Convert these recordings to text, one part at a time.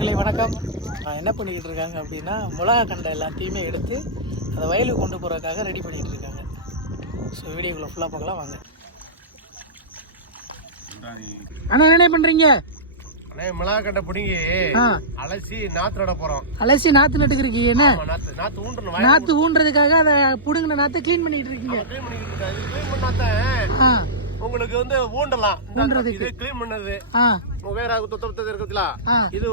மக்களே வணக்கம். என்ன பண்ணிக்கிட்டு இருக்காங்க அப்படின்னா மிளகா கண்டை எல்லாத்தையுமே எடுத்து அதை வயலுக்கு கொண்டு போகிறதுக்காக ரெடி பண்ணிகிட்டு இருக்காங்க. ஸோ வீடியோக்குள்ளே ஃபுல்லாக பார்க்கலாம் வாங்க. அண்ணா என்ன பண்ணுறீங்க? மிளகா கண்டை பிடிங்கி அலசி நாத்து நட போறோம். அலசி நாற்று நட்டுக்கிறீங்க. என்ன நாத்து ஊண்டணும். நாற்று ஊன்றதுக்காக அதை புடுங்கின நாற்றை க்ளீன் பண்ணிட்டு இருக்கீங்க. க்ளீன் பண்ணாதான் உங்களுக்கு வந்து ஊண்டலாம். இது க்ளீன் பண்ணது வேற இருக்கிறதுல இது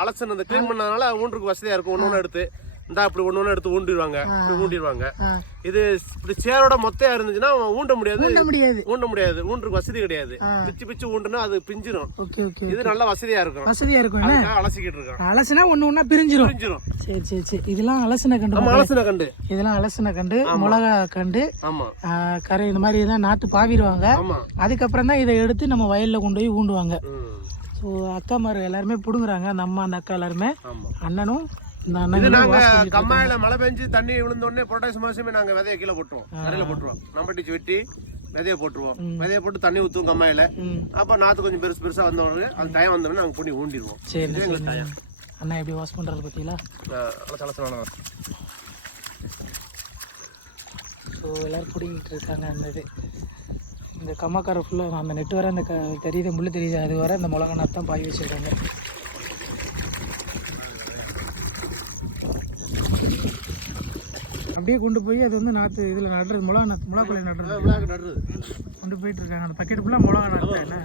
அலசனது க்ளீன் பண்ணதுனால ஊண்டுக்கு வசதியா இருக்கும். ஒண்ணு எடுத்து இந்த அப்படி ஒண்ணு எடுத்து ஊண்டிடுவாங்க. இது இப்படி சேரோட மொத்தையா இருந்துச்சுன்னா ஊண்ட முடியாது. ஊண்டுக்கு வசதி கிடையாது. பிச்சு ஊண்டுனா அது பிஞ்சிரும். இது நல்ல வசதியா இருக்கும். அலசிக்கிட்டு இருக்கோம். அலசினா ஒண்ணு பிரிஞ்சிரும். சரி. இதெல்லாம் அலசின கண்டு. இதெல்லாம் அலசின கண்டு, மிளகா கண்டு, கரை இந்த மாதிரி தான் நாட்டு பாவிடுவாங்க. அதுக்கப்புறம் தான் இதை எடுத்து நம்ம வயல்ல கொண்டு போய் ஊண்டுவாங்க. ஸோ அக்கா மாரு எல்லாருமே புடுங்குறாங்க. அந்த அம்மா அந்த அக்கா எல்லாருமே, அண்ணனும் கம்மாயில மழை பெஞ்சு தண்ணி விழுந்த உடனே புரட்டாசி மாசமே நாங்க விதைய கீழே போட்டுருவோம். கரையில போட்டுருவோம். நம்பட்டிச்சு வெட்டி விதைய போட்டுருவோம். விதைய போட்டு தண்ணி ஊத்துவோம் கம்மாயில. அப்ப நாத்து கொஞ்சம் பெருசா வந்தோடனே அந்த டைம் வந்தோடனே நாங்க பண்ணி ஊண்டிடுவோம். சரி அண்ணா எப்படி வாஷ் பண்றது பத்திங்களா? ஸோ எல்லாரும் பிடிங்கிட்டு இருக்காங்க. அந்த இது இந்த கம்மாக்கார ஃபுல்லாக அந்த நெட்டு வர அந்த தெரியுது, முள்ளு தெரியுது, அது வர அந்த மிளகா நாற்று தான் பாய் வச்சிருக்காங்க. அப்படியே கொண்டு போய் அது வந்து நாற்று இதில் நடுறது, மிளகா கொலை நடுறது கொண்டு போயிட்டு இருக்காங்க. அந்த பக்கெட் ஃபுல்லாக மிளகா நாற்று. என்ன